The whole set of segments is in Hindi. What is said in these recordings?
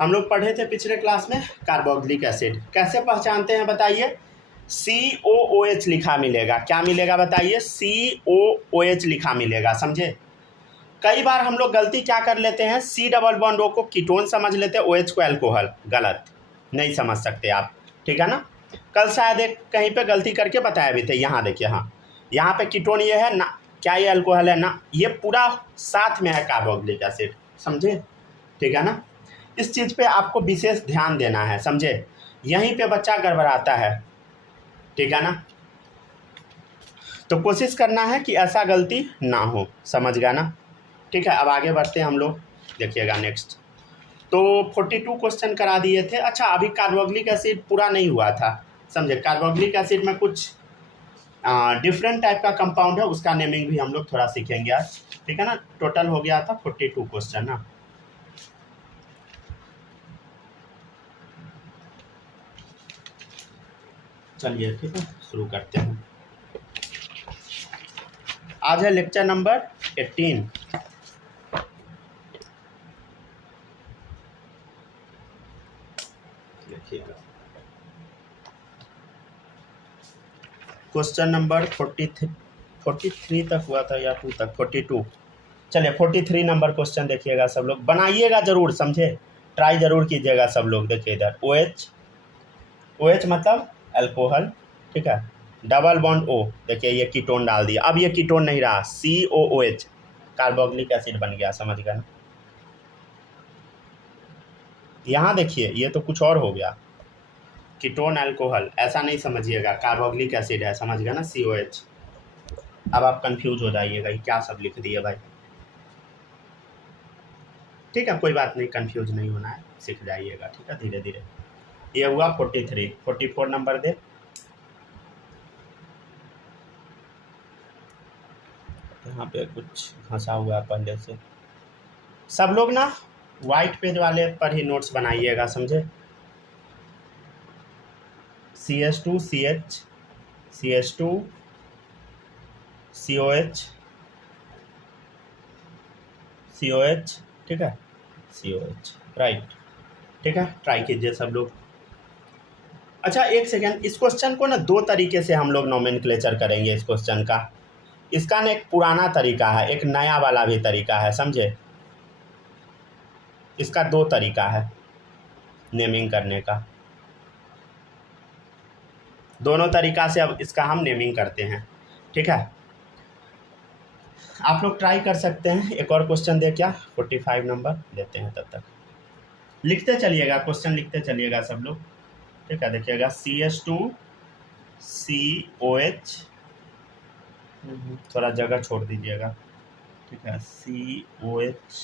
हम लोग पढ़े थे पिछले क्लास में कार्बोक्सिलिक एसिड कैसे पहचानते हैं बताइए। COOH लिखा मिलेगा, क्या मिलेगा बताइए, COOH लिखा मिलेगा, समझे। कई बार हम लोग गलती क्या कर लेते हैं, C डबल बॉन्ड O को कीटोन समझ लेते हैं, OH को अल्कोहल, गलत, नहीं समझ सकते आप, ठीक है ना। कल शायद एक कहीं पे गलती करके बताया भी थे, यहाँ देखिए, हाँ यहाँ पे कीटोन ये है ना, क्या ये अल्कोहल है ना, ये पूरा साथ में है कार्बोक्सिलिक एसिड, समझे, ठीक है ना। इस चीज़ पे आपको विशेष ध्यान देना है, समझे, यहीं पे बच्चा गड़बड़ाता है, ठीक है ना। तो कोशिश करना है कि ऐसा गलती ना हो, समझ गया ना, ठीक है। अब आगे बढ़ते हैं हम लोग, देखिएगा नेक्स्ट। तो 42 क्वेश्चन करा दिए थे। अच्छा, अभी कार्बोक्सिलिक एसिड पूरा नहीं हुआ था, समझे। कार्बोक्सिलिक एसिड में कुछ डिफरेंट टाइप का कंपाउंड है, उसका नेमिंग भी हम लोग थोड़ा सीखेंगे आज, ठीक है ना। टोटल हो गया था 42 क्वेश्चन ना। चलिए ठीक है, शुरू करते हैं। आज है लेक्चर नंबर 18। देखिएगा क्वेश्चन नंबर 43 तक हुआ था या 2 तक, 42। चलिए 43 नंबर क्वेश्चन देखिएगा, सब लोग बनाइएगा जरूर, समझे, ट्राई जरूर कीजिएगा सब लोग। देखिए इधर OH मतलब अल्कोहल, ठीक है, डबल बॉन्ड O, देखिए ये कीटोन डाल दिया, अब ये कीटोन नहीं रहा, COOH कार्बोक्सिलिक एसिड बन गया, समझ गए ना। यहाँ देखिए ये तो कुछ और हो गया, कीटोन अल्कोहल, ऐसा नहीं समझिएगा, कार्बोक्सिलिक एसिड है, समझ गया ना, COH। अब आप कंफ्यूज हो जाइएगा कि क्या सब लिख दिए भाई, ठीक है, कोई बात नहीं, कंफ्यूज नहीं होना है, सीख जाइएगा, ठीक है, धीरे धीरे। ये हुआ 43। 44 नंबर दे, यहाँ पे कुछ घसा हुआ है पहले से। सब लोग ना वाइट पेज वाले पर ही नोट्स बनाइएगा, समझे। CH2CH CH2 COH COH, ठीक है, COH, राइट, ठीक है, ट्राई कीजिए सब लोग। अच्छा एक सेकेंड, इस क्वेश्चन को ना दो तरीके से हम लोग नोमेनक्लेचर करेंगे इस क्वेश्चन का। इसका ना एक पुराना तरीका है, एक नया वाला भी तरीका है, समझे। इसका दो तरीका है नेमिंग करने का, दोनों तरीका से अब इसका हम नेमिंग करते हैं, ठीक है। आप लोग ट्राई कर सकते हैं। एक और क्वेश्चन दे क्या, 45 नंबर देते हैं, तब तक लिखते चलिएगा, क्वेश्चन लिखते चलिएगा सब लोग, ठीक है। देखिएगा CH2 COH, थोड़ा जगह छोड़ दीजिएगा, ठीक है, COH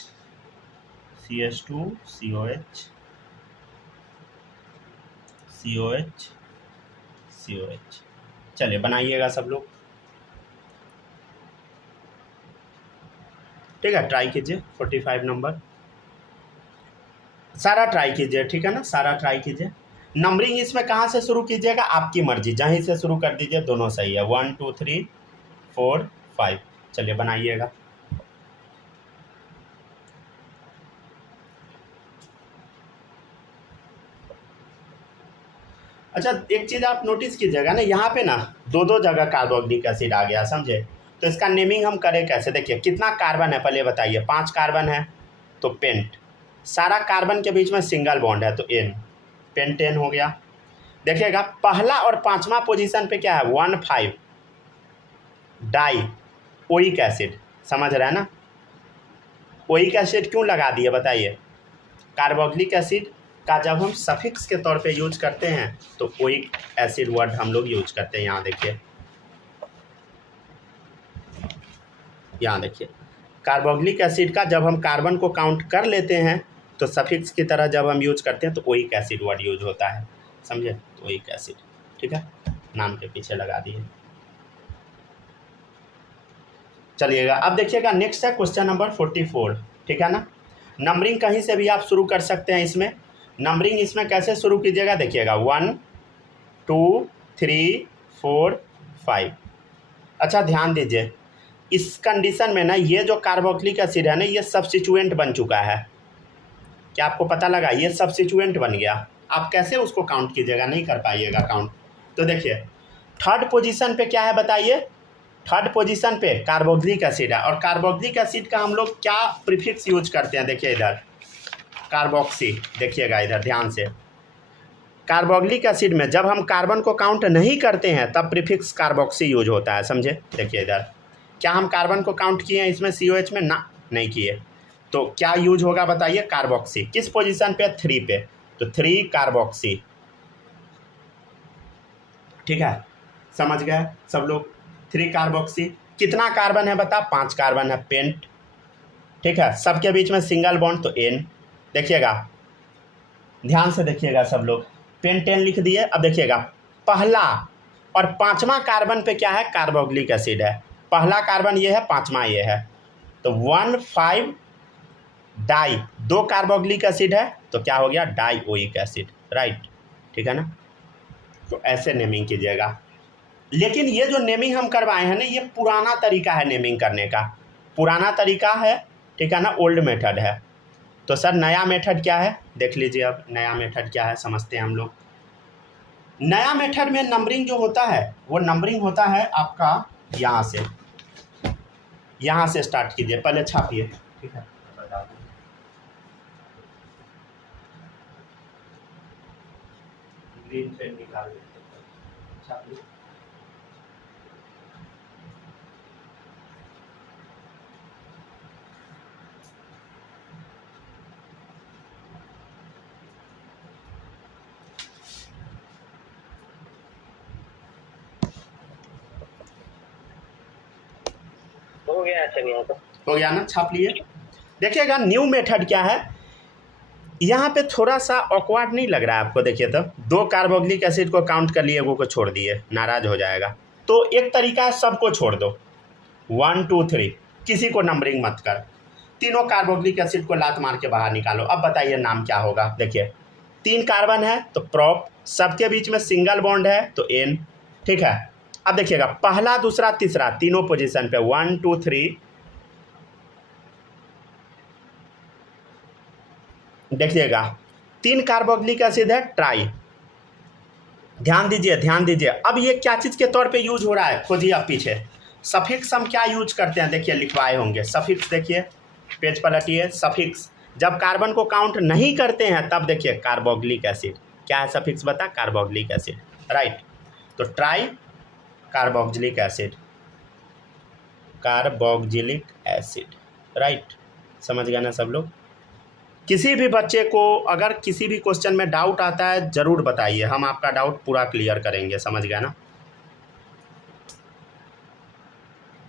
CH2 COH COH COH, चलिए बनाइएगा सब लोग, ठीक है, ट्राई कीजिए। 45 नंबर सारा ट्राई कीजिए, ठीक है ना, सारा ट्राई कीजिए। नंबरिंग इसमें कहाँ से शुरू कीजिएगा, आपकी मर्जी, जहीं से शुरू कर दीजिए, दोनों सही है, 1 2 3 4 5। चलिए बनाइएगा। अच्छा एक चीज़ आप नोटिस कीजिएगा ना, यहाँ पे ना दो जगह कार्बोक्सिलिक एसिड आ गया, समझे। तो इसका नेमिंग हम करें कैसे, देखिए कितना कार्बन है पहले बताइए, 5 कार्बन है तो पेंट, सारा कार्बन के बीच में सिंगल बॉन्ड है तो N, पेंटेन हो गया। देखिएगा पहला और पांचवा पोजीशन पे क्या है, 1,5 डाई ओइक एसिड, समझ रहे हैं ना। ओइक एसिड क्यों लगा दिए बताइए, कार्बोक्सिलिक एसिड का जब हम सफिक्स के तौर पे यूज करते हैं तो ओइक एसिड वर्ड हम लोग यूज करते हैं। यहाँ देखिए, यहाँ देखिए, कार्बोक्सिलिक एसिड का जब हम कार्बन को काउंट कर लेते हैं तो सफिक्स की तरह जब हम यूज करते हैं तो ओइक एसिड वर्ड यूज होता है, समझे, तो ओइक एसिड, ठीक है, नाम के पीछे लगा दिए। चलिएगा अब देखिएगा नेक्स्ट है क्वेश्चन नंबर 44, ठीक है ना। नंबरिंग कहीं से भी आप शुरू कर सकते हैं इसमें। नंबरिंग इसमें कैसे शुरू कीजिएगा, देखिएगा 1 2 3 4 5। अच्छा ध्यान दीजिए, इस कंडीशन में ना ये जो कार्बोक्सिलिक एसिड है ना, ये सब्स्टिट्यूएंट बन चुका है, क्या आपको पता लगा? ये सब्स्टिट्यूएंट बन गया। आप कैसे उसको काउंट कीजिएगा? नहीं कर पाइएगा काउंट। तो देखिए थर्ड पोजीशन पे क्या है बताइए? थर्ड पोजीशन पे कार्बोक्सिलिक एसिड है। और कार्बोक्सिलिक एसिड का हम लोग क्या प्रीफिक्स यूज करते हैं? देखिए इधर कार्बोक्सी, देखिएगा इधर ध्यान से। कार्बोक्सिलिक एसिड में जब हम कार्बन को काउंट नहीं करते हैं तब प्रीफिक्स कार्बोक्सी यूज होता है, समझे? देखिए इधर क्या हम कार्बन को काउंट किए हैं इसमें COH में? ना, नहीं किए। तो क्या यूज होगा बताइए? कार्बोक्सी। किस पोजीशन पे? 3 पे। तो 3 कार्बोक्सी। ठीक है, समझ गए सब लोग? 3 कार्बोक्सी। कितना कार्बन है बता? 5 कार्बन है, पेंट। ठीक है, सबके बीच में सिंगल बॉन्ड तो N। देखिएगा ध्यान से देखिएगा सब लोग, पेंटेन लिख दिए। अब देखिएगा पहला और पांचवा कार्बन पे क्या है? कार्बोक्सिलिक एसिड है। पहला कार्बन ये है, पांचवा ये है, तो 1,5 डाई। 2 कार्बोक्सिलिक एसिड है तो क्या हो गया? Dioic acid, right? ठीक है ना? तो ऐसे नेमिंग कीजिएगा। लेकिन ये जो नेमिंग हम करवाए हैं ना, ये पुराना तरीका है नेमिंग करने का, पुराना तरीका है, ठीक है ना? ओल्ड मेथड है। तो सर नया मेथड क्या है? देख लीजिए अब नया मेथड क्या है, समझते हैं हम लोग। नया मेथड में नंबरिंग जो होता है वो नंबरिंग होता है आपका यहाँ से स्टार्ट कीजिए, पहले छापिए, ठीक है? ग्रीन पेन निकाल छापिए। हो गया सर, यहाँ तो हो गया ना? छाप लिए। देखिएगा न्यू मेथड क्या है, यहाँ पे थोड़ा सा ऑकवर्ड नहीं लग रहा है आपको? देखिए तो 2 कार्बोक्सिलिक एसिड को काउंट कर लिए, वो को छोड़ दिए, नाराज हो जाएगा। तो एक तरीका है सबको छोड़ दो, 1 2 3, किसी को नंबरिंग मत कर, तीनों कार्बोक्सिलिक एसिड को लात मार के बाहर निकालो। अब बताइए नाम क्या होगा? देखिए 3 कार्बन है तो प्रोप, सबके बीच में सिंगल बॉन्ड है तो N, ठीक है? अब देखिएगा पहला दूसरा तीसरा तीनों पोजीशन पे 1 2 3, देखिएगा 3 कार्बोक्सिलिक एसिड है, ट्राई। ध्यान दीजिए ध्यान दीजिए। अब ये क्या चीज़ के तौर पे यूज हो रहा है? खोजिए आप पीछे। सफिक्स हम क्या यूज करते हैं? देखिए लिखवाए होंगे सफिक्स, देखिए पेज पलटिए। सफिक्स जब कार्बन को काउंट नहीं करते हैं तब देखिए कार्बोक्सिलिक एसिड, क्या है सफिक्स बता? Carboxylic acid, right? तो tri carboxylic acid, carboxylic acid, right? समझ गए ना सब लोग? किसी भी बच्चे को अगर किसी भी क्वेश्चन में डाउट आता है ज़रूर बताइए, हम आपका डाउट पूरा क्लियर करेंगे, समझ गया ना?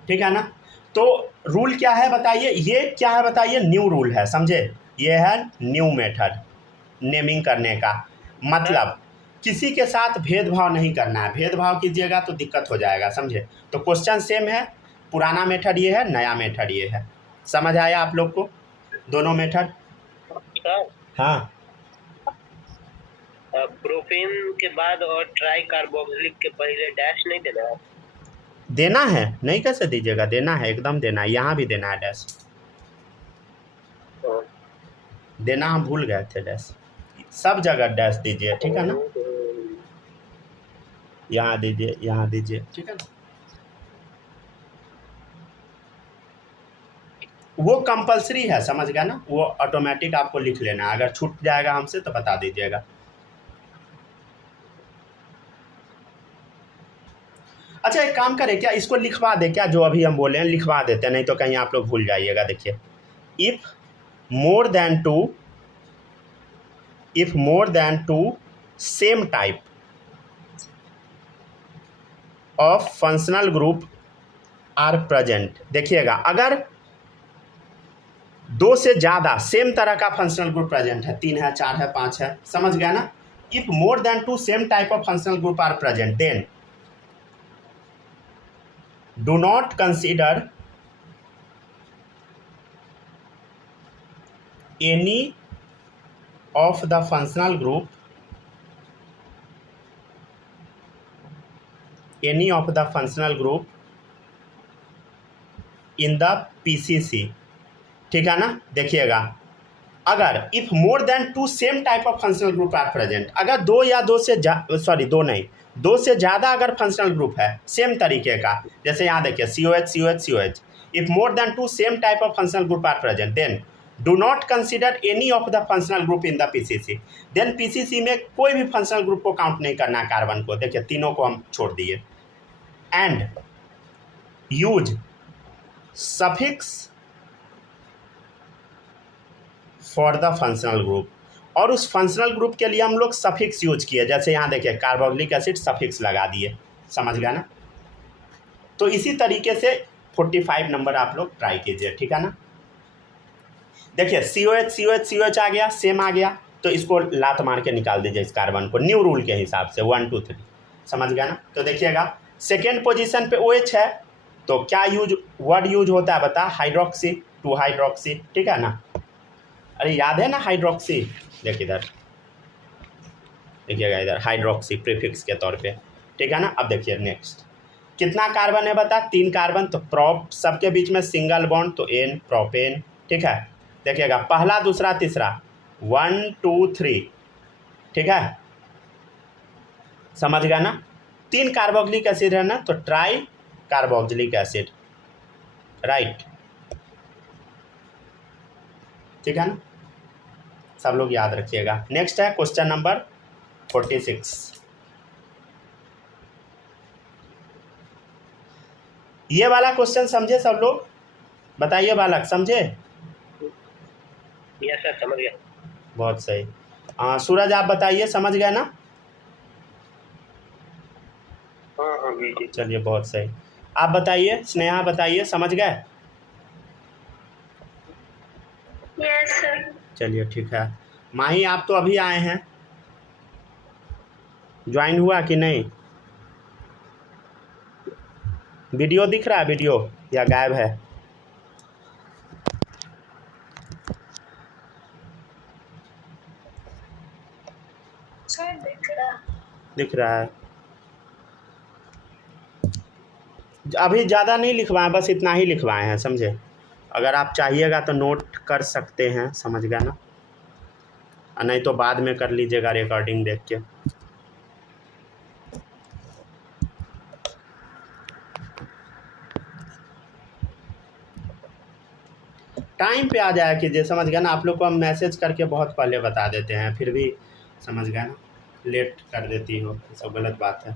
ठीक है ना? तो रूल क्या है बताइए? ये क्या है बताइए? न्यू रूल है, समझे? ये है न्यू मेथड नेमिंग करने का। मतलब किसी के साथ भेदभाव नहीं करना है, भेदभाव कीजिएगा तो दिक्कत हो जाएगा, समझे? तो क्वेश्चन सेम है, पुराना मेथड ये है, नया मेथड ये है। समझ आया आप लोग को दोनों मेथड? हाँ, प्रोपेन के बाद और ट्राई कार्बोक्सिलिक के पहले डैश नहीं देना है? देना है, नहीं कैसे दीजिएगा? देना है, एकदम देना है, यहाँ भी देना है डैश। देना हम भूल गए थे डैश, सब जगह डैश दीजिए, ठीक है ना? यहाँ दीजिए, यहाँ दीजिए, ठीक है ना? वो कंपलसरी है, समझ गया ना? वो ऑटोमेटिक आपको लिख लेना है, अगर छूट जाएगा हमसे तो बता दीजिएगा। अच्छा एक काम करें क्या, इसको लिखवा दे क्या? जो अभी हम बोले हैं लिखवा देते हैं, नहीं तो कहीं आप लोग भूल जाइएगा। देखिए if more than two same type of functional group are present. देखिएगा अगर 2 से ज़्यादा सेम तरह का फंक्शनल ग्रुप प्रेजेंट है, 3 है, 4 है, 5 है, समझ गया ना? If more than 2 same type of functional group are present, then do not consider any of the functional group in the PCC, ठीक है ना? देखिएगा अगर if more than 2 same type of functional group are present, अगर दो से ज़्यादा अगर फंक्शनल ग्रुप है सेम तरीके का, जैसे यहाँ देखिए COH, if more than 2 same type of functional group are present then do not consider any of the functional group in the PCC। देन PCC में कोई भी फंक्शनल ग्रुप को काउंट नहीं करना है कार्बन को, देखिए तीनों को हम छोड़ दिए। And use suffix for the functional group, और उस फंक्शनल ग्रुप के लिए हम लोग सफिक्स यूज किए, जैसे यहाँ देखिए कार्बोक्सिलिक एसिड सफिक्स लगा दिए, समझ गया ना। तो इसी तरीके से 45 नंबर आप लोग ट्राई कीजिए, ठीक है ना। देखिए COH आ गया, सेम आ गया, तो इसको लात मार के निकाल दीजिए इस कार्बन को न्यू रूल के हिसाब से 1 2 3, समझ गया ना। तो देखिएगा सेकेंड पोजीशन पे OH है, तो क्या वर्ड यूज होता है बता, हाइड्रोक्सी, 2 हाइड्रोक्सी, ठीक है ना। अरे याद है ना हाइड्रोक्सी, देखिए इधर देखिएगा, इधर हाइड्रोक्सी प्रीफिक्स के तौर पे, ठीक है ना। अब देखिए नेक्स्ट कितना कार्बन है बता, 3 कार्बन, तो प्रोप सबके बीच में सिंगल बॉन्ड, तो N प्रोपेन, ठीक है। देखिएगा पहला दूसरा तीसरा 1 2 3, ठीक है, समझ गया ना। 3 कार्बोक्सिलिक एसिड है ना, तो ट्राई कार्बोक्सिलिक एसिड, राइट, ठीक है ना। सब लोग याद रखिएगा। नेक्स्ट है क्वेश्चन नंबर 46। ये वाला क्वेश्चन समझे सब लोग, बताइए बालक, समझे? यस सर, समझ गया। बहुत सही। सूरज आप बताइए, समझ गए ना? हाँ जी। चलिए बहुत सही। आप बताइए, स्नेहा बताइए, समझ गए? Yes sir. चलिए ठीक है। माही आप तो अभी आए हैं, ज्वाइन हुआ कि नहीं? वीडियो दिख रहा है वीडियो या गायब है? सर दिख रहा है। अभी ज़्यादा नहीं लिखवाएं, बस इतना ही लिखवाए हैं, समझे। अगर आप चाहिएगा तो नोट कर सकते हैं, समझ गया ना, नहीं तो बाद में कर लीजिएगा रिकॉर्डिंग देख के। टाइम पे आ जाया कीजिए, समझ गया ना। आप लोग को हम मैसेज करके बहुत पहले बता देते हैं, फिर भी समझ गया ना, लेट कर देती हो, सब गलत बात है।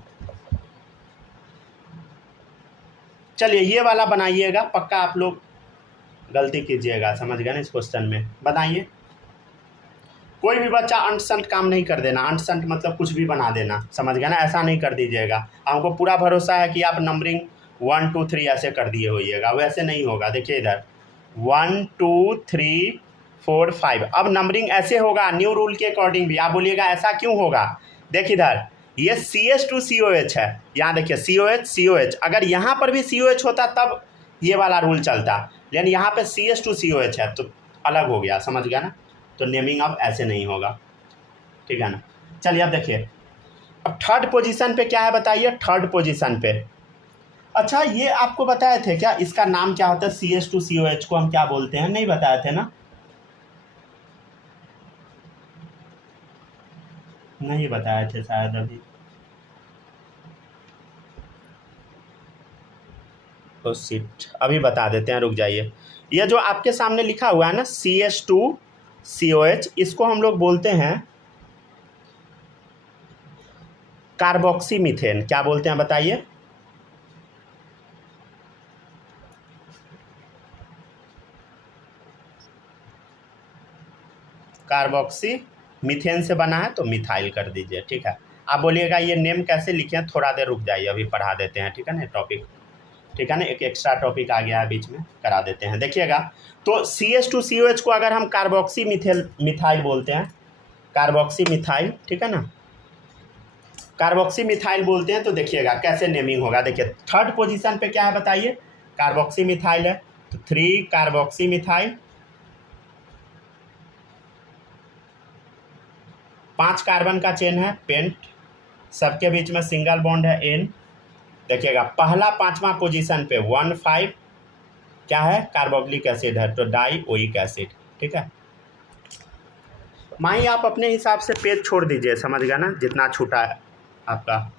चलिए ये वाला बनाइएगा, पक्का आप लोग गलती कीजिएगा, समझ गया ना। इस क्वेश्चन में बताइए, कोई भी बच्चा अंट संट काम नहीं कर देना, अंट संट मतलब कुछ भी बना देना, समझ गया ना, ऐसा नहीं कर दीजिएगा। हमको पूरा भरोसा है कि आप नंबरिंग 1 2 3 ऐसे कर दिए होइएगा, वैसे नहीं होगा। देखिए इधर 1 2 3 4 5, अब नंबरिंग ऐसे होगा न्यू रूल के अकॉर्डिंग भी। आप बोलिएगा ऐसा क्यों होगा, देखिए इधर ये CH2COH है, यहाँ देखिए COH, अगर यहाँ पर भी COH होता तब ये वाला रूल चलता, लेकिन यहाँ पे CH2COH है तो अलग हो गया, समझ गया ना। तो नेमिंग अब ऐसे नहीं होगा, ठीक है ना। चलिए अब देखिए, अब थर्ड पोजीशन पे क्या है बताइए, थर्ड पोजीशन पे। अच्छा ये आपको बताए थे क्या, इसका नाम क्या होता है, CH2COH को हम क्या बोलते हैं, नहीं बताए थे ना? नहीं बताए थे शायद अभी। तो सीट अभी बता देते हैं, रुक जाइए। ये जो आपके सामने लिखा हुआ है ना CH2COH, इसको हम लोग बोलते हैं कार्बोक्सी मीथेन। क्या बोलते हैं बताइए? कार्बोक्सी मीथेन से बना है तो मिथाइल कर दीजिए, ठीक है। आप बोलिएगा ये नेम कैसे लिखें, थोड़ा देर रुक जाइए, अभी पढ़ा देते हैं, ठीक है ना, टॉपिक, ठीक है ना। एक एक्स्ट्रा टॉपिक आ गया है बीच में, करा देते हैं। देखिएगा तो CH2COH को अगर हम कार्बोक्सी मिथाइल बोलते हैं, कार्बोक्सी मिथाइल, ठीक है ना, कार्बोक्सी मिथाइल बोलते हैं, तो देखिएगा कैसे नेमिंग होगा। देखिए थर्ड पोजीशन पे क्या है बताइए, कार्बोक्सी मिथाइल है, तो 3 कार्बोक्सी मिथाइल, 5 कार्बन का चेन है, पेंट, सबके बीच में सिंगल बॉन्ड है N। देखिएगा पहला 5वां पोजीशन पे 1 5 क्या है, कार्बोक्सिलिक एसिड है, तो डाई ओइक एसिड, ठीक है। माही आप अपने हिसाब से पेज छोड़ दीजिए, समझ गया ना, जितना छूटा है आपका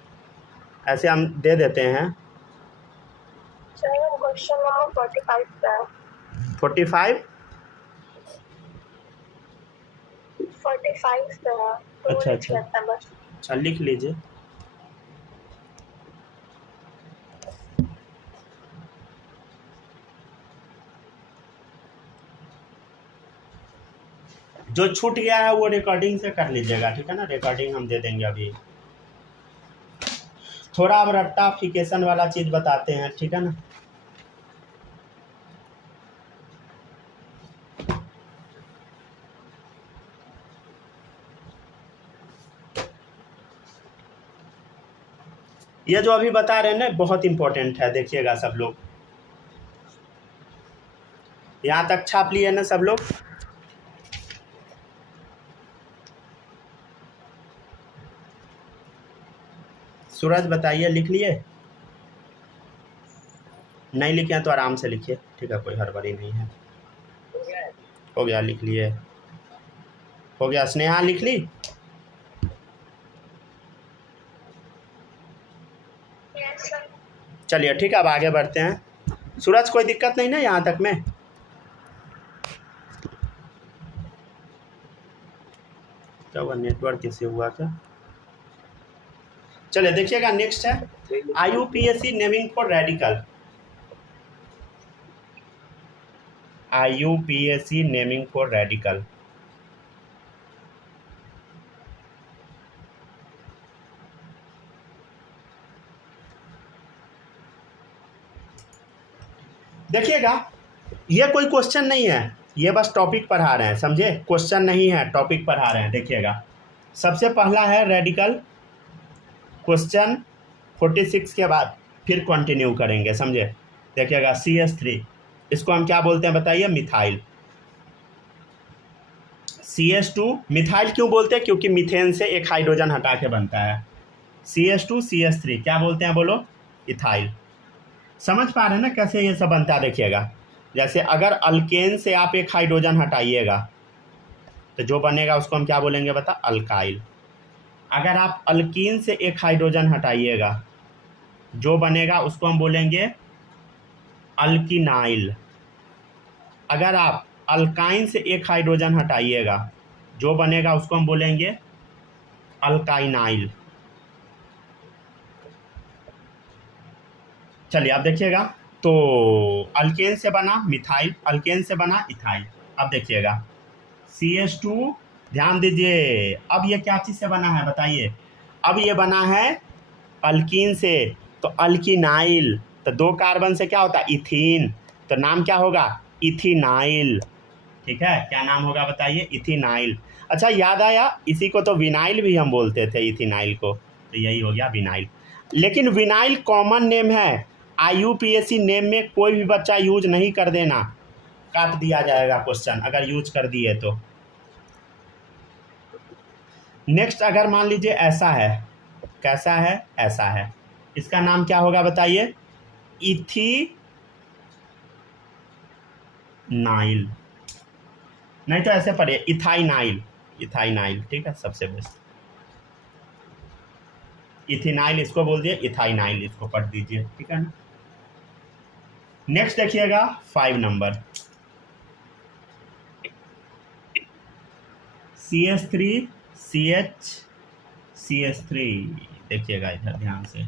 ऐसे हम दे देते हैं। सर क्वेश्चन नंबर 45 का है। 45 45 का है, 2 अच्छा मिनट अच्छा लगता है बस। अच्छा, लिख लीजिए। जो छूट गया है वो रिकॉर्डिंग से कर लीजिएगा, ठीक है ना, रिकॉर्डिंग हम दे देंगे अभी। थोड़ा अब रट्टाफिकेशन वाला चीज़ बताते हैं, ठीक है ना। ये जो अभी बता रहे हैं ना बहुत इंपॉर्टेंट है, देखिएगा सब लोग। यहाँ तक छाप लिए ना सब लोग। सूरज बताइए, लिख लिए? नहीं लिखे हैं तो आराम से लिखिए, ठीक है, कोई हड़बड़ी नहीं है। हो गया, लिख लिए? हो गया। स्नेहा लिख ली? Yes sir. चलिए ठीक है, अब आगे बढ़ते हैं। सूरज कोई दिक्कत नहीं ना यहाँ तक में? क्या हुआ, नेटवर्क इश्यू हुआ क्या? चलिए देखिएगा, नेक्स्ट है IUPAC naming for radical. IUPAC naming for radical. देखिएगा, ये कोई क्वेश्चन नहीं है, ये बस टॉपिक पढ़ा रहे हैं, समझे, क्वेश्चन नहीं है, टॉपिक पढ़ा रहे हैं। देखिएगा, सबसे पहला है रेडिकल, क्वेश्चन 46 के बाद फिर कंटिन्यू करेंगे, समझे। देखिएगा, CH3 इसको हम क्या बोलते हैं बताइए? मिथाइल। CH2 मिथाइल क्यों बोलते हैं? क्योंकि मीथेन से एक हाइड्रोजन हटा के बनता है। CH2 CH3 क्या बोलते हैं बोलो? इथाइल। समझ पा रहे हैं ना कैसे ये सब बनता है? देखिएगा, जैसे अगर अल्केन से आप एक हाइड्रोजन हटाइएगा तो जो बनेगा उसको हम क्या बोलेंगे बता? अल्काइल। अगर आप अल्कीन से एक हाइड्रोजन हटाइएगा, जो बनेगा उसको हम बोलेंगे अल्किनाइल। अगर आप अल्काइन से एक हाइड्रोजन हटाइएगा, जो बनेगा उसको हम बोलेंगे अल्काइनाइल। चलिए आप देखिएगा, तो अल्केन से बना मिथाइल, अल्केन से बना इथाइल। अब देखिएगा, CH2 ध्यान दीजिए, अब ये क्या चीज़ से बना है बताइए? अब ये बना है अल्कीन से, तो अल्किनाइल, तो 2 कार्बन से क्या होता है? इथीन, तो नाम क्या होगा? इथिनाइल। ठीक है, क्या नाम होगा बताइए? इथिनाइल। अच्छा याद आया, इसी को तो विनाइल भी हम बोलते थे, इथिनाइल को, तो यही हो गया विनाइल। लेकिन विनाइल कॉमन नेम है, IUPAC नेम में कोई भी बच्चा यूज नहीं कर देना, काट दिया जाएगा क्वेश्चन अगर यूज कर दिए तो। नेक्स्ट, अगर मान लीजिए ऐसा है, कैसा है? ऐसा है, इसका नाम क्या होगा बताइए? इथिनाइल। नहीं तो ऐसे पढ़िए, इथाइनाइल, इथाइनाइल, ठीक है, सबसे बेस्ट। इथिनाइल इसको बोल दिए, इथाइनाइल इसको पढ़ दीजिए, ठीक है ना। नेक्स्ट देखिएगा 5 नंबर, CH3 CH3। देखिएगा इधर ध्यान से,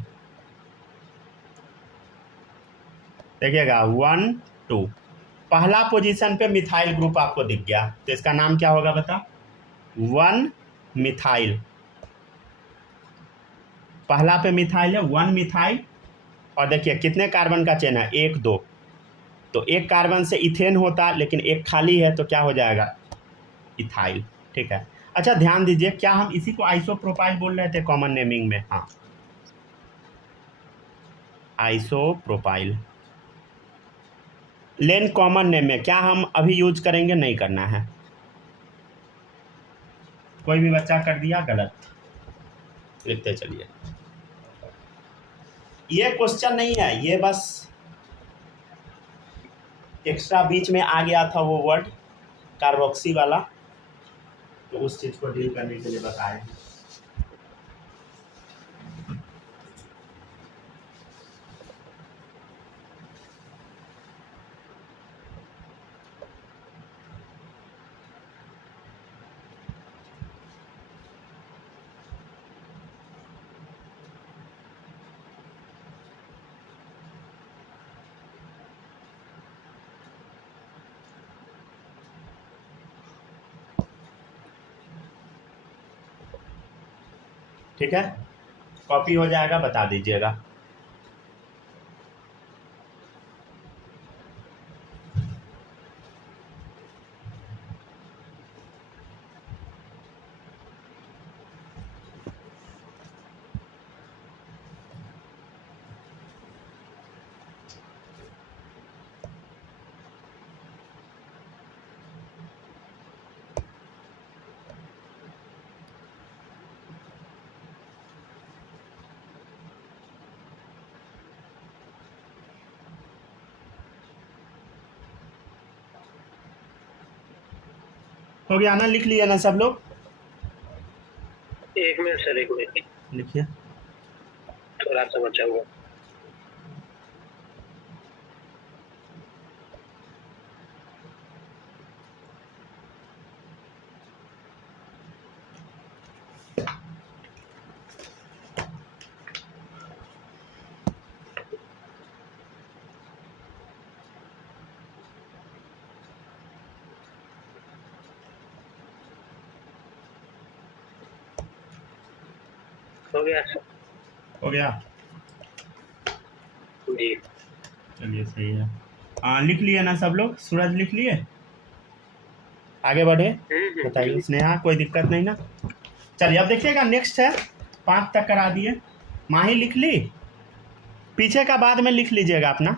देखिएगा 1 2, पहला पोजीशन पे मिथाइल ग्रुप आपको दिख गया, तो इसका नाम क्या होगा बता? 1 मिथाइल। पहला पे मिथाइल है, 1 मिथाइल। और देखिए कितने कार्बन का चेन है? 1 2, तो एक कार्बन से इथेन होता, लेकिन एक खाली है, तो क्या हो जाएगा? इथाइल, ठीक है। अच्छा ध्यान दीजिए, क्या हम इसी को आइसोप्रोपाइल बोल रहे थे कॉमन नेमिंग में? हाँ, आइसोप्रोपाइल। लेन कॉमन नेम में क्या हम अभी यूज करेंगे? नहीं करना है। कोई भी बच्चा कर दिया गलत, लिखते चलिए। ये क्वेश्चन नहीं है, ये बस एक्स्ट्रा बीच में आ गया था वो वर्ड कार्बोक्सी वाला, तो उस चीज़ को डील करने के लिए बताए हैं। ठीक है, कॉपी हो जाएगा, बता दीजिएगा। हो गया ना, लिख लिया ना सब लोग? एक मिनट सर, एक मिनट लिखिए। थोड़ा सा बचा हुआ। हो गया सर? हो गया जी। चलिए सही है। हाँ, लिख लिए ना सब लोग? सूरज लिख लिए? आगे बढ़े, बताइए। स्नेहा, कोई दिक्कत नहीं ना? चलिए अब देखिएगा, नेक्स्ट है 5 तक करा दिए। माही लिख ली? पीछे का बाद में लिख लीजिएगा अपना।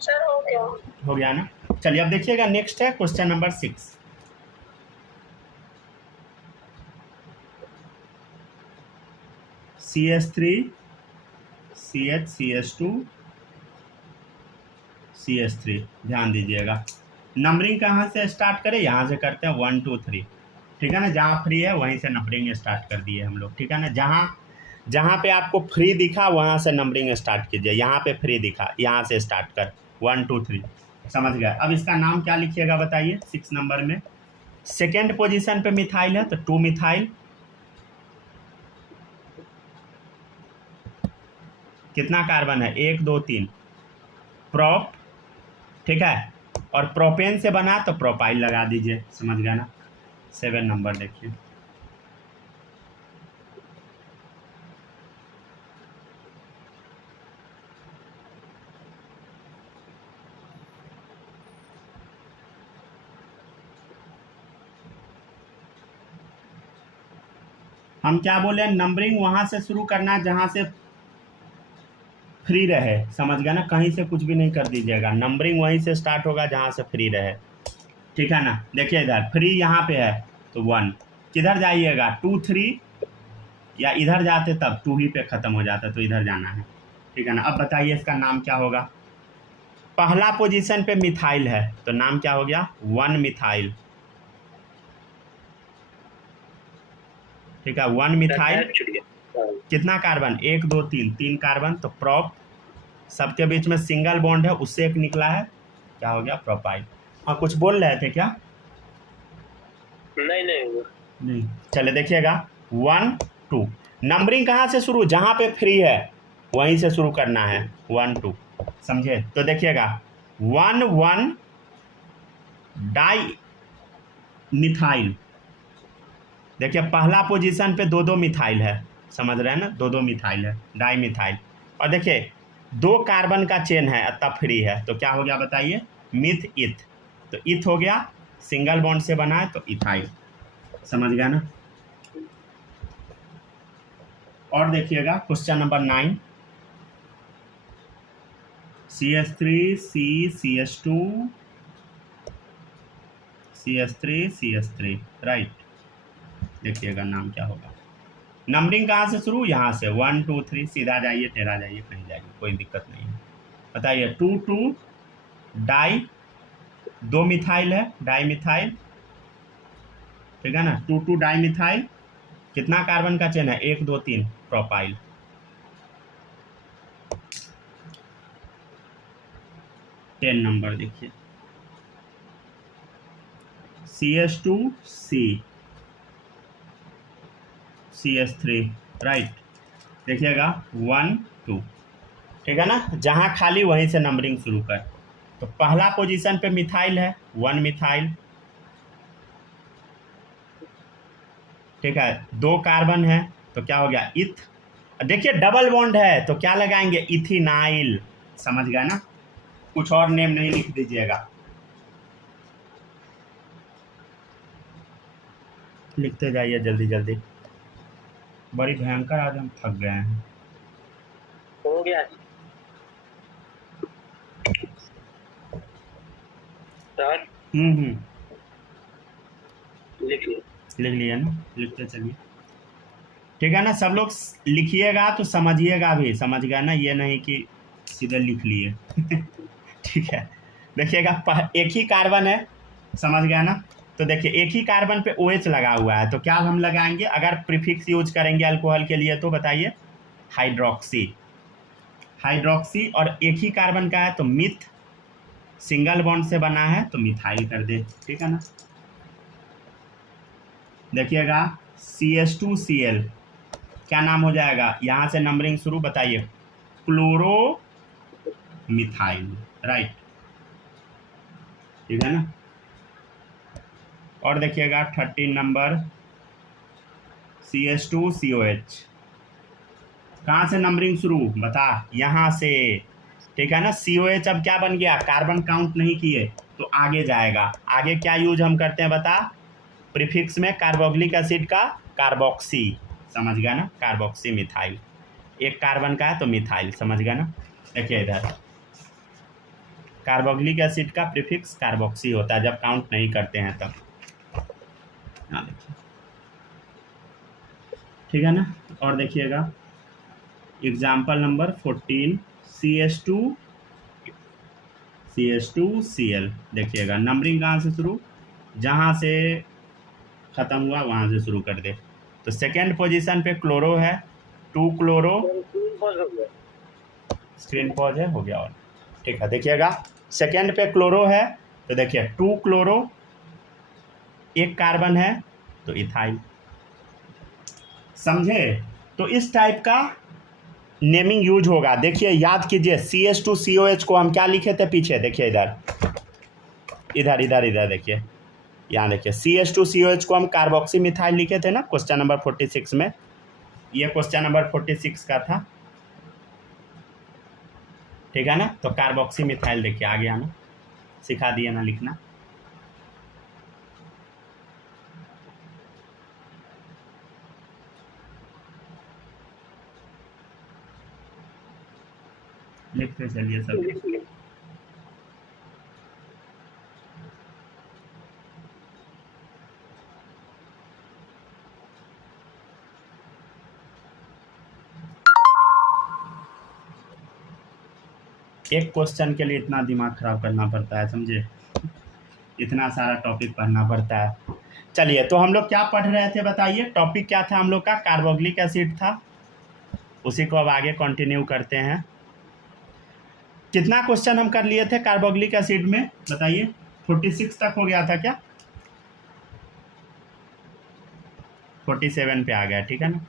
सर हो गया। हो गया ना? चलिए अब देखिएगा, नेक्स्ट है question number 6। CH3 CH CH2 CH3, ध्यान दीजिएगा। नंबरिंग कहाँ से स्टार्ट करें? यहाँ से करते हैं 1 2 3, ठीक है ना? जहाँ फ्री है वहीं से नंबरिंग स्टार्ट कर दिए हम लोग, ठीक है ना? जहाँ पे आपको फ्री दिखा वहाँ से नंबरिंग स्टार्ट कीजिए। यहाँ पे फ्री दिखा, यहाँ से स्टार्ट कर 1 2 3, समझ गए? अब इसका नाम क्या लिखिएगा बताइए? 6 नंबर में सेकेंड पोजीशन पे मिथाइल है तो 2 मिथाइल। कितना कार्बन है? 1 2 3, प्रोप, ठीक है? और प्रोपेन से बना तो प्रोपाइल लगा दीजिए, समझ गए ना? 7 नंबर देखिए। हम क्या बोले? नंबरिंग वहां से शुरू करना है जहां से फ्री रहे, समझ गए ना? कहीं से कुछ भी नहीं कर दीजिएगा। नंबरिंग वहीं से स्टार्ट होगा जहां से फ्री रहे, ठीक है ना? देखिए इधर फ्री यहाँ पे है तो 1, किधर जाइएगा? 2 3, या इधर जाते तब 2 ही पे ख़त्म हो जाता, तो इधर जाना है, ठीक है ना? अब बताइए इसका नाम क्या होगा? पहला पोजीशन पे मिथाइल है तो नाम क्या हो गया? 1 मिथाइल, ठीक है? 1 मिथाइल। कितना कार्बन? 1 2 3, 3 कार्बन, तो प्रोप, सबके बीच में सिंगल बॉन्ड है, उससे एक निकला है, क्या हो गया? प्रोपाइल। हाँ, कुछ बोल रहे थे क्या? नहीं। चले देखिएगा 1 2, नंबरिंग कहाँ से शुरू? जहाँ पे फ्री है वहीं से शुरू करना है, 1 2, समझे? तो देखिएगा 1 1 डाई मिथाइल। देखिए पहला पोजीशन पे 2 2 मिथाइल है, समझ रहे हैं ना? 2 2 मिथाइल है, डाई मिथाइल। और देखिए 2 कार्बन का चेन है तब फ्री है, तो क्या हो गया बताइए? मिथ इथ, तो इथ हो गया, सिंगल बॉन्ड से बना है तो इथाइल, समझ गया ना? और देखिएगा question number 9, CH3 C CH2 CH3 CH3, right. देखिएगा नाम क्या होगा? नंबरिंग कहाँ से शुरू? यहाँ से 1 2 3, सीधा जाइए, टेढ़ा जाइए, कहीं जाइए, कोई दिक्कत नहीं है। बताइए 2 2 डाई, 2 मिथाइल है, डाई मिथाइल, ठीक है ना, 2 डाइमिथाइल, कितना कार्बन का चेन है, 1 2 3 प्रोपाइल। टेन नंबर देखिए, CH2C CH3, राइट। देखिएगा 1 2, ठीक है ना, जहाँ खाली वहीं से नंबरिंग शुरू कर। तो पहला पोजीशन पे मिथाइल है, 1 मिथाइल, ठीक है, 2 कार्बन है तो क्या हो गया, इथ। देखिए डबल बॉन्ड है तो क्या लगाएंगे, इथिनाइल, समझ गया ना, कुछ और नेम नहीं लिख दीजिएगा, लिखते जाइए जल्दी जल्दी, बड़ी भयंकर आज हम थक गए हैं। हो गया सर, लिख लो। लिख लिए ना, लिखते चलिए, ठीक है ना। सब लोग लिखिएगा तो समझिएगा भी, समझ गया ना, ये नहीं कि सीधे लिख लिए ठीक है, देखिएगा एक ही कार्बन है, समझ गया ना। तो देखिए एक ही कार्बन पे OH लगा हुआ है तो क्या हम लगाएंगे, अगर प्रीफिक्स यूज करेंगे अल्कोहल के लिए तो बताइए, हाइड्रोक्सी, हाइड्रोक्सी, और एक ही कार्बन का है तो मिथ, सिंगल बॉन्ड से बना है तो मिथाइल कर दे, ठीक है ना। देखिएगा CH2Cl, क्या नाम हो जाएगा, यहाँ से नंबरिंग शुरू, बताइए, क्लोरो मिथाइल, राइट, ठीक है ना। और देखिएगा 13 नंबर, CH2COH, कहाँ से नंबरिंग शुरू, बता, यहाँ से, ठीक है ना। COH अब क्या बन गया, कार्बन काउंट नहीं किए तो आगे जाएगा, आगे क्या यूज हम करते हैं बता, प्रीफिक्स में कार्बोक्सिलिक एसिड का कार्बोक्सी, समझ गया ना, कार्बोक्सी मिथाइल, एक कार्बन का है तो मिथाइल, समझ गया ना। देखिए इधर कार्बोक्सिलिक एसिड का प्रीफिक्स कार्बोक्सी होता है जब काउंट नहीं करते हैं तब, हाँ देखिए, ठीक है ना। और देखिएगा एग्जाम्पल नंबर 14, CH2Cl, देखिएगा नंबरिंग कहाँ से शुरू, जहाँ से ख़त्म हुआ वहाँ से शुरू कर दे। तो सेकेंड पोजीशन पे क्लोरो है, 2 क्लोरो, स्क्रीन पॉज है, हो गया, और ठीक है, देखिएगा सेकेंड पे क्लोरो है तो देखिए 2 क्लोरो, एक कार्बन है तो इथाइल, समझे। तो इस टाइप का नेमिंग यूज होगा। देखिए याद कीजिए, CH2COH को हम क्या लिखे थे पीछे, देखिए इधर इधर इधर इधर देखिए, यहाँ देखिए CH2COH को हम कार्बोक्सी मिथाइल लिखे थे ना क्वेश्चन नंबर 46 में, ये क्वेश्चन नंबर 46 का था, ठीक है ना। तो कार्बोक्सी मिथाइल देखिए आ गया ना, सिखा दिए ना लिखना, लिखते चलिए सब। एक क्वेश्चन के लिए इतना दिमाग खराब करना पड़ता है, समझे, इतना सारा टॉपिक पढ़ना पड़ता है। चलिए तो हम लोग क्या पढ़ रहे थे बताइए, टॉपिक क्या था हम लोग का, कार्बोक्सिलिक एसिड था, उसी को अब आगे कंटिन्यू करते हैं। कितना क्वेश्चन हम कर लिए थे कार्बोक्सिलिक एसिड में बताइए, 46 तक हो गया था क्या, 47 पे आ गया, ठीक है ना।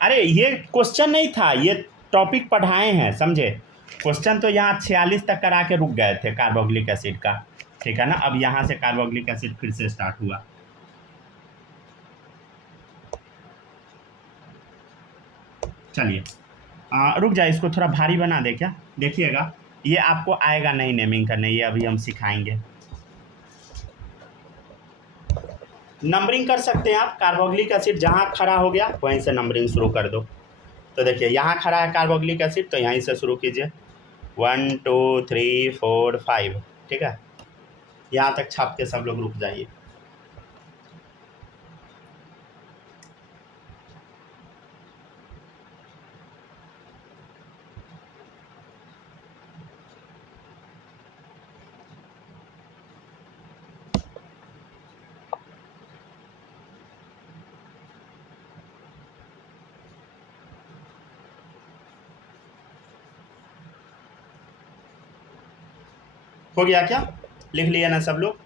अरे ये क्वेश्चन नहीं था, ये टॉपिक पढ़ाए हैं, समझे। क्वेश्चन तो यहाँ 46 तक करा के रुक गए थे कार्बोक्सिलिक एसिड का, ठीक है ना। अब यहाँ से कार्बोक्सिलिक एसिड फिर से स्टार्ट हुआ। चलिए रुक जाए, इसको थोड़ा भारी बना दे क्या, देखिएगा ये आपको आएगा नहीं नेमिंग करने, ये अभी हम सिखाएंगे। नंबरिंग कर सकते हैं आप, कार्बोक्सिलिक एसिड जहाँ खड़ा हो गया वहीं से नंबरिंग शुरू कर दो। तो देखिए यहाँ खड़ा है कार्बोक्सिलिक एसिड तो यहीं से शुरू कीजिए, 1 2 3 4 5, ठीक है, यहाँ तक छाप के सब लोग रुक जाइए। हो गया क्या? लिख लिया ना सब लोग?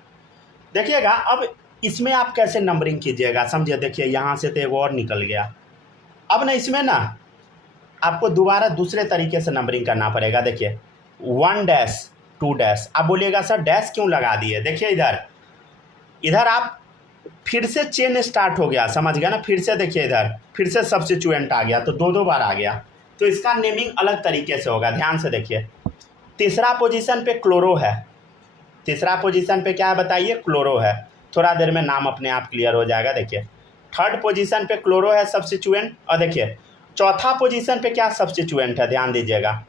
देखिएगा अब इसमें आप कैसे नंबरिंग कीजिएगा, समझिए। देखिए यहाँ से तो एक और निकल गया। अब ना इसमें ना आपको दोबारा दूसरे तरीके से नंबरिंग करना पड़ेगा। देखिए 1 डैश 2 डैश। आप बोलिएगा सर डैश क्यों लगा दिए? देखिए इधर आप फिर से चेन स्टार्ट हो गया, समझ गया ना? फिर से देखिए इधर फिर से सब्स्टिट्यूएंट आ गया, तो 2 बार आ गया। तो इसका नेमिंग अलग तरीके से होगा, ध्यान से देखिए। तीसरा पोजीशन पे क्लोरो है। तीसरा पोजीशन पे क्या है बताइए? क्लोरो है। थोड़ा देर में नाम अपने आप क्लियर हो जाएगा। देखिए थर्ड पोजीशन पे क्लोरो है सब्स्टिट्यूएंट, और देखिए चौथा पोजीशन पे क्या सब्स्टिट्यूएंट है, ध्यान दीजिएगा।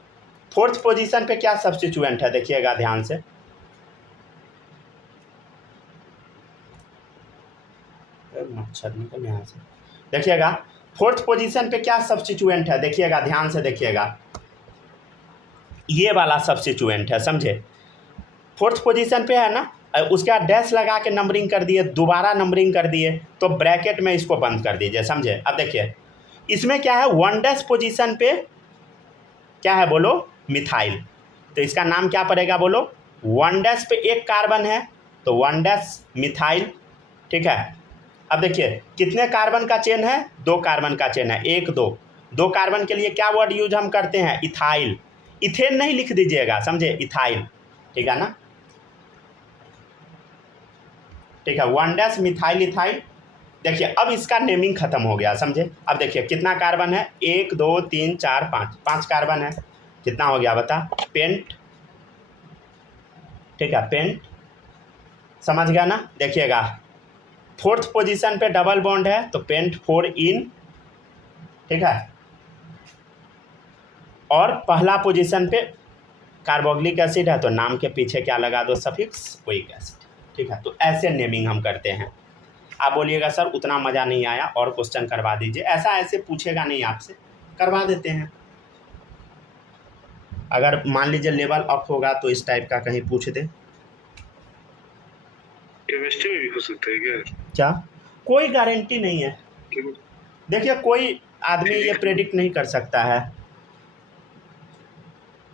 फोर्थ पोजीशन पे क्या सब्स्टिट्यूएंट है, देखिएगा ध्यान से। मच्छर निकल यहाँ से। देखिएगा फोर्थ पोजीशन पे क्या सब्स्टिट्यूएंट है, देखिएगा ध्यान से देखिएगा। ये वाला सब्स्टिट्यूएंट है, समझे? फोर्थ पोजीशन पे है ना, उसके बाद डैश लगा के नंबरिंग कर दिए, दोबारा नंबरिंग कर दिए, तो ब्रैकेट में इसको बंद कर दीजिए, समझे? अब देखिए इसमें क्या है, 1 डैश पोजीशन पे क्या है बोलो? मिथाइल। तो इसका नाम क्या पड़ेगा बोलो? 1 डैश पे एक कार्बन है तो 1 डैश मिथाइल, ठीक है। अब देखिए कितने कार्बन का चेन है? 2 कार्बन का चेन है, 1 2। 2 कार्बन के लिए क्या वर्ड यूज हम करते हैं? इथाइल। इथेन नहीं लिख दीजिएगा, समझे? इथाइल, ठीक है ना? ठीक है, 1 डैश मिथाइल इथाइल। देखिए अब इसका नेमिंग खत्म हो गया, समझे? अब देखिए कितना कार्बन है? 1 2 3 4 5, 5 कार्बन है। कितना हो गया बता? पेंट, ठीक है, पेंट, समझ गया ना? देखिएगा फोर्थ पोजीशन पे डबल बॉन्ड है तो पेंट 4 इन, ठीक है। और पहला पोजीशन पे कार्बोक्सिलिक एसिड है तो नाम के पीछे क्या लगा दो? सफिक्स ओइक एसिड, ठीक है। तो ऐसे नेमिंग हम करते हैं। आप बोलिएगा सर उतना मज़ा नहीं आया, और क्वेश्चन करवा दीजिए। ऐसा ऐसे पूछेगा नहीं आपसे, करवा देते हैं। अगर मान लीजिए लेवल अप होगा तो इस टाइप का कहीं पूछ दे। केमिस्ट्री में भी हो सकता है क्या? कोई गारंटी नहीं है। देखिए कोई आदमी ये प्रेडिक्ट नहीं कर सकता है।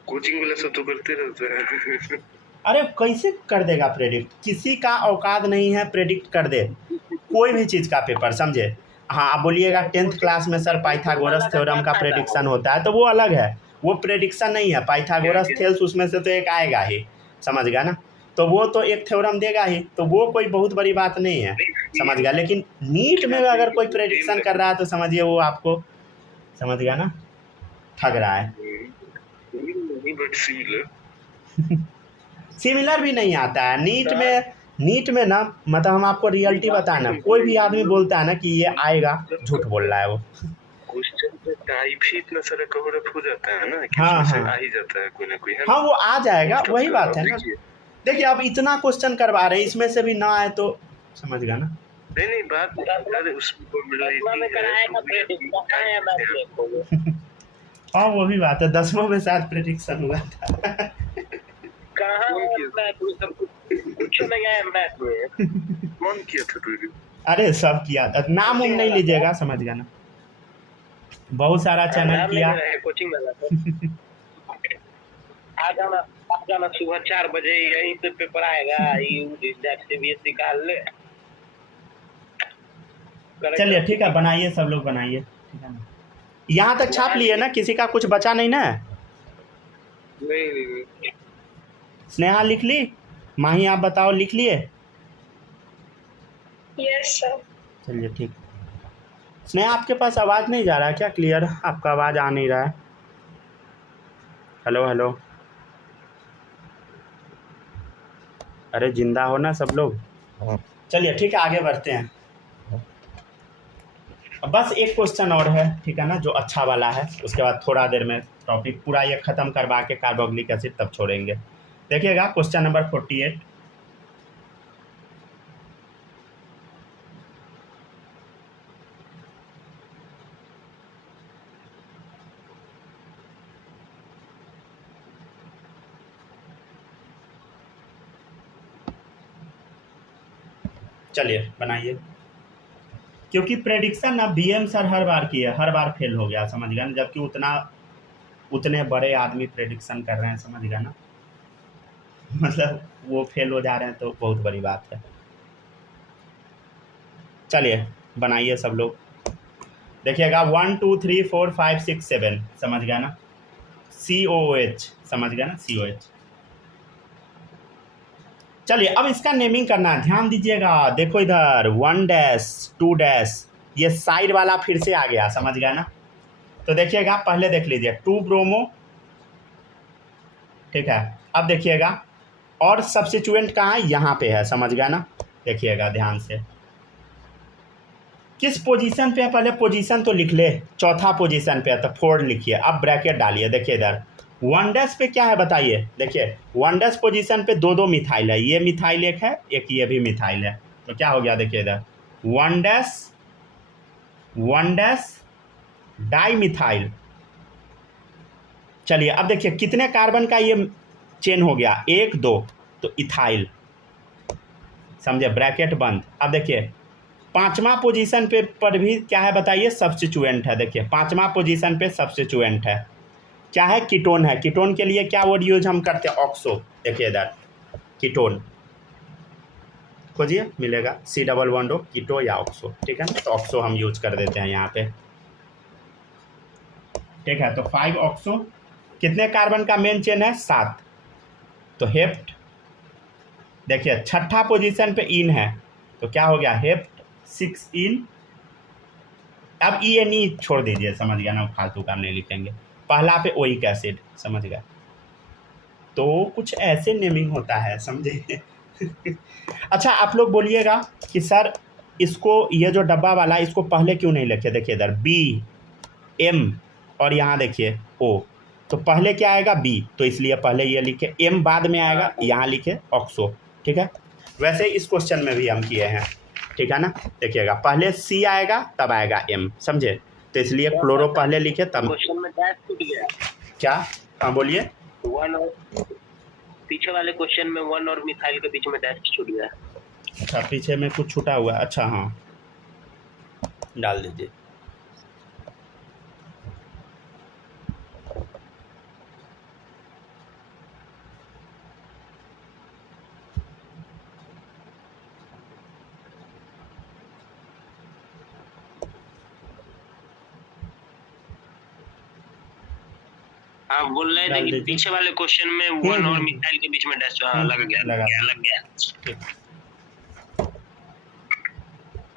कोचिंग वाला सब तो करते रहते हैं। अरे कैसे कर देगा प्रेडिक्ट? किसी का औकात नहीं है प्रेडिक्ट कर दे कोई भी चीज़ का पेपर, समझे? हाँ आप बोलिएगा 10th क्लास में सर पाइथागोरस थ्योरम का प्रेडिक्शन होता है, तो वो अलग है, वो प्रेडिक्शन नहीं है। पाइथागोरस थेल्स उसमें से तो एक आएगा ही, समझ गया ना? तो वो तो एक थ्योरम देगा ही, तो वो कोई बहुत बड़ी बात नहीं है, समझ गया। लेकिन नीट में अगर कोई प्रेडिक्शन कर रहा है तो समझिए वो आपको, समझ गया ना, ठग रहा है। बट सिमिलर भी नहीं आता है नीट में ना, मतलब हम आपको रियलिटी बताए ना, कोई भी आदमी बोलता है ना कि ये आएगा, झूठ बोल रहा है वो। क्वेश्चन का टाइप ही इतना सारा कवर अप हो जाता है ना कि हाँ, उसमें हाँ। आ ही जाता है कोई ना कोई। हाँ वो आ जाएगा, वही बात है ना। देखिए अब इतना क्वेश्चन करवा रहे हैं, इसमें से भी ना आए तो समझ गया ना। नहीं बात अरे उसको मिला ही में कराएगा प्रेडिक्ट कहाँ है बात देखो। हाँ वो भी बात है, 10वीं में शायद प्रेडिक्शन हुआ था। कहाँ मैं सब कुछ नहीं आया मैथ में। कौन किया था प्रेडिक्ट? अरे सब किया था, नाम उम नहीं लीजिएगा, समझ गया ना। बहुत सारा चैनल किया। कोचिंग में आ जाना सुबह 4 बजे यहीं पे पेपर आएगा, CBSE निकाल ले। चलिए ठीक है, बनाइए सब लोग बनाइए, ठीक है ना। यहाँ तक छाप लिए ना, किसी का कुछ बचा नहीं ना? नहीं। स्नेहा लिख ली? माही आप बताओ लिख लिए? Yes sir. चलिए ठीक। स्नेहा आपके पास आवाज़ नहीं जा रहा है क्या क्लियर? आपका आवाज़ आ नहीं रहा है। हेलो हेलो, अरे जिंदा हो ना सब लोग? चलिए ठीक है, आगे बढ़ते हैं। बस एक क्वेश्चन और है, ठीक है ना, जो अच्छा वाला है। उसके बाद थोड़ा देर में टॉपिक पूरा ये ख़त्म करवा के कार्बोक्सिलिक एसिड तब छोड़ेंगे। देखिएगा क्वेश्चन नंबर 48। चलिए बनाइए, क्योंकि प्रेडिक्शन ना BM सर हर बार की है, हर बार फेल हो गया, समझ गया ना। जबकि उतने बड़े आदमी प्रेडिक्शन कर रहे हैं, समझ गया ना। मतलब वो फेल हो जा रहे हैं तो बहुत बड़ी बात है। चलिए बनाइए सब लोग, देखिएगा 1 2 3 4 5 6 7 समझ गया ना, COOH समझ गया ना, COH। चलिए अब इसका नेमिंग करना है, ध्यान दीजिएगा, देखो इधर 1 डैश 2 डैश, ये साइड वाला फिर से आ गया, समझ गया ना। तो देखिएगा पहले देख लीजिए 2 ब्रोमो, ठीक है। अब देखिएगा और सब्स्टिट्यूएंट कहाँ है, यहाँ पे है, समझ गया ना। देखिएगा ध्यान से किस पोजीशन पे है, पहले पोजीशन तो लिख ले, चौथा पोजीशन पे है तो 4 लिखिए। अब ब्रैकेट डालिए, देखिए इधर 1 डैश पे क्या है बताइए, देखिए 1 डैश पोजीशन पे 2 मिथाइल है, ये मिथाइल एक है, एक ये भी मिथाइल है, तो क्या हो गया देखिए इधर 1 डैश डाई मिथाइल। चलिए अब देखिए कितने कार्बन का ये चेन हो गया, 1 2, तो इथाइल, समझे, ब्रैकेट बंद। अब देखिए 5वां पोजीशन पे पर भी क्या है बताइए, सब्स्टिट्यूएंट है, देखिए 5वां पोजीशन पे सब्स्टिट्यूएंट है, क्या है, कीटोन है। कीटोन के लिए क्या वर्ड यूज हम करते हैं, ऑक्सो, देखिए इधर कीटोन खोजिए, मिलेगा C11O, कीटो या ऑक्सो, ठीक है ना, तो ऑक्सो हम यूज कर देते हैं यहाँ पे, ठीक है। तो 5 ऑक्सो, कितने कार्बन का मेन चेन है, 7, तो हेप्ट, देखिए 6ठा पोजीशन पे इन है, तो क्या हो गया, हेप्ट 6 इन। अब ENE छोड़ दीजिए, समझ गया ना, फालतू का नहीं लिखेंगे। पहला पे ओइक एसिड, समझ गया। तो कुछ ऐसे नेमिंग होता है, समझे। अच्छा आप लोग बोलिएगा कि सर इसको, ये जो डब्बा वाला, इसको पहले क्यों नहीं लिखे, देखिए इधर BM और यहाँ देखिए O, तो पहले क्या आएगा B, तो इसलिए पहले ये लिखे, M बाद में आएगा, यहाँ लिखे ऑक्सो, ठीक है। वैसे इस क्वेश्चन में भी हम किए हैं, ठीक है ना। देखिएगा पहले C आएगा तब आएगा M, समझे, तो इसलिए क्लोरो पहले लिखे तब। क्वेश्चन में डैश छूट गया क्या, हाँ बोलिए। 1 और पीछे वाले क्वेश्चन में 1 और मिथाइल के बीच में डैश छूट गया। अच्छा पीछे में कुछ छूटा हुआ है, अच्छा हाँ डाल दीजिए। हाँ बोल रहे थे कि पीछे वाले क्वेश्चन में 1 और मिथाइल के बीच में डैश लग गया।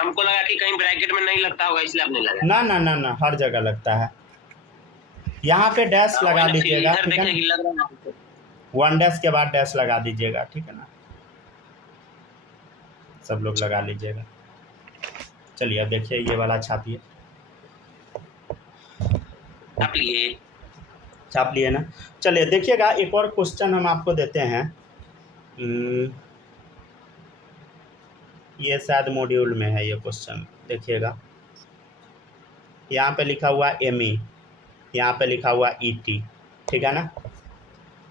हमको लगा कि कहीं ब्रैकेट में नहीं लगता होगा, इसलिए आपने लगा। ना ना ना ना, हर जगह लगता है, यहाँ पे डैश लगा दीजिएगा, ठीक है ना, 1 डैश के बाद डैश लगा दीजिएगा, ठीक है ना, सब लोग लगा लीजिएगा। चलिए अब देखिए ये वाला छापिए, छाप लिए ना। चलिए देखिएगा एक और क्वेश्चन हम आपको देते हैं, ये शायद मॉड्यूल में है ये क्वेश्चन, देखिएगा यहाँ पे लिखा हुआ ME, यहाँ पे लिखा हुआ ET, ठीक है ना।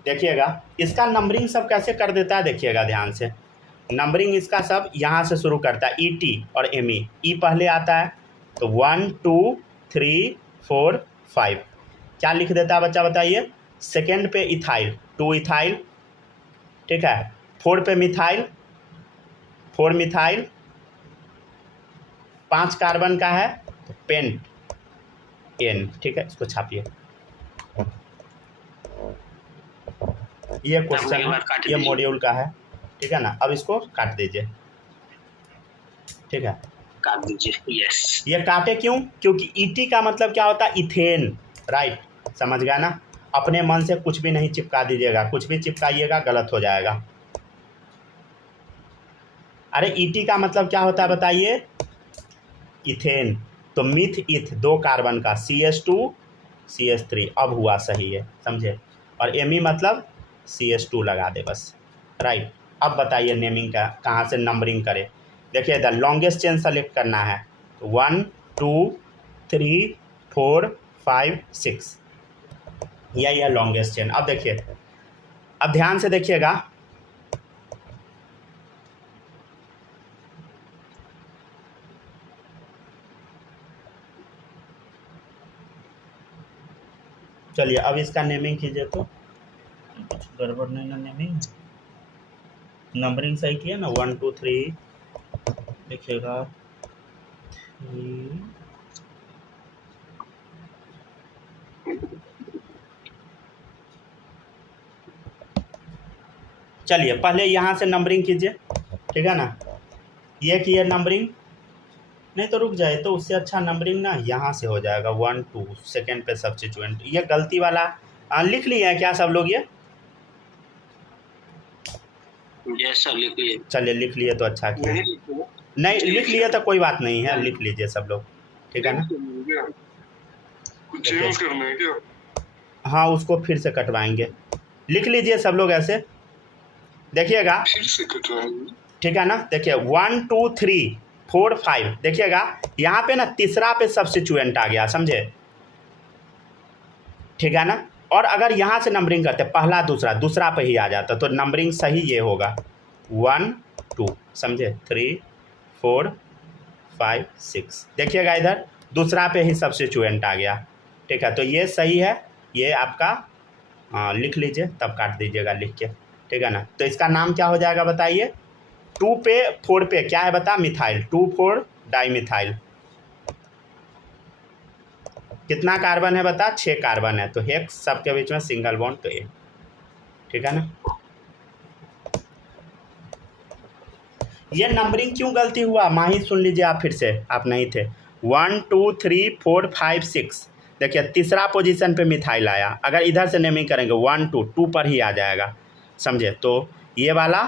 देखिएगा इसका नंबरिंग सब कैसे कर देता है, देखिएगा ध्यान से, नंबरिंग इसका सब यहाँ से शुरू करता है, ET और ME, E पहले आता है तो 1 2 3 4 5, क्या लिख देता है बच्चा बताइए, सेकेंड पे इथाइल 2 इथाइल, ठीक है, 4 पे मिथाइल 4 मिथाइल, 5 कार्बन का है तो पेंट N, ठीक है, इसको छापिए। ये क्वेश्चन ये मॉड्यूल का है, ठीक है ना। अब इसको काट दीजिए, ठीक है, काट दीजिए, यस। ये काटे क्यों, क्योंकि ET का मतलब क्या होता है, इथेन, राइट, समझ गया ना। अपने मन से कुछ भी नहीं चिपका दीजिएगा, कुछ भी चिपकाइएगा गलत हो जाएगा। अरे ET का मतलब क्या होता है बताइए, इथेन, तो मिथ इथ 2 कार्बन का CH2 CH3, अब हुआ सही है, समझे। और ME मतलब CH2 लगा दे बस, राइट। अब बताइए नेमिंग का कहाँ से नंबरिंग करें, देखिए इधर लॉन्गेस्ट चेन सेलेक्ट करना है, तो 1 2 3 4 5 6, यही है लॉन्गेस्ट चेन। अब देखिए, अब ध्यान से देखिएगा, चलिए अब इसका नेमिंग कीजिए, तो कुछ गड़बड़ नहीं ना नेमिंग, नंबरिंग सही किया ना, 1 2 3 लिखिएगा 3। चलिए पहले यहाँ से नंबरिंग कीजिए, ठीक है ना। ये किए नंबरिंग, नहीं तो रुक जाए, तो उससे अच्छा नंबरिंग ना यहाँ से हो जाएगा 1 2 सेकेंड पे सब्स्टिट्यूएंट। ये गलती वाला लिख लिए हैं क्या सब लोग? ये यस सर लिख लिए। चलिए लिख लिए तो अच्छा किया। नहीं लिख लिए तो कोई बात नहीं है, लिख लीजिए सब लोग, ठीक है ना। कुछ चेंज करना है क्या? हाँ उसको फिर से कटवाएंगे, लिख लीजिए सब लोग ऐसे, देखिएगा फिर से कटवाएंगे, ठीक है ना। देखिए 1 2 3 4 5, देखिएगा यहाँ पे ना तीसरा पे सब्स्टिट्यूएंट आ गया, समझे, ठीक है ना। और अगर यहाँ से नंबरिंग करते पहला दूसरा, दूसरा पे ही आ जाता तो नंबरिंग सही ये होगा 1 2, समझे, 3 4 5 6। देखिएगा इधर दूसरा पे ही सब्स्टिट्यूएंट आ गया, ठीक है। तो ये सही है, ये आपका लिख लीजिए, तब काट दीजिएगा लिख के, ठीक है ना। तो इसका नाम क्या हो जाएगा बताइए? 2 पे 4 पे क्या है बता? Methyl, 2 4 dimethyl. कितना कार्बन है बता? 6 कार्बन है, तो हेक्स सबके बीच में सिंगल बॉन्ड, तो ये, ठीक है ना। ये नंबरिंग क्यों गलती हुआ माही सुन लीजिए आप फिर से, आप नहीं थे। 1 2 3 4 5 6, देखिए तीसरा पोजीशन पे मिथाइल आया। अगर इधर से नेमिंग करेंगे 1 2 2 पर ही आ जाएगा, समझे। तो ये वाला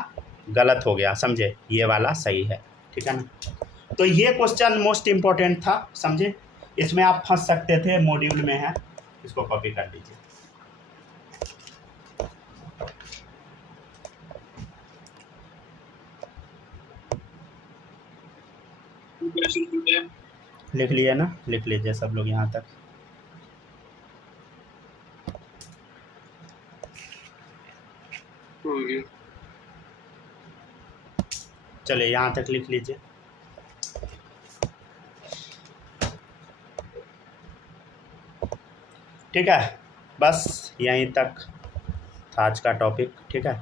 गलत हो गया, समझे, ये वाला सही है, ठीक है ना। तो ये क्वेश्चन मोस्ट इम्पोर्टेंट था, समझे, इसमें आप फंस सकते थे, मॉड्यूल में है, इसको कॉपी कर लीजिए। लिख लिया ना, लिख लीजिए सब लोग यहाँ तक। हो गया। चलिए यहाँ तक लिख लीजिए, ठीक है। बस यहीं तक था आज का टॉपिक, ठीक है।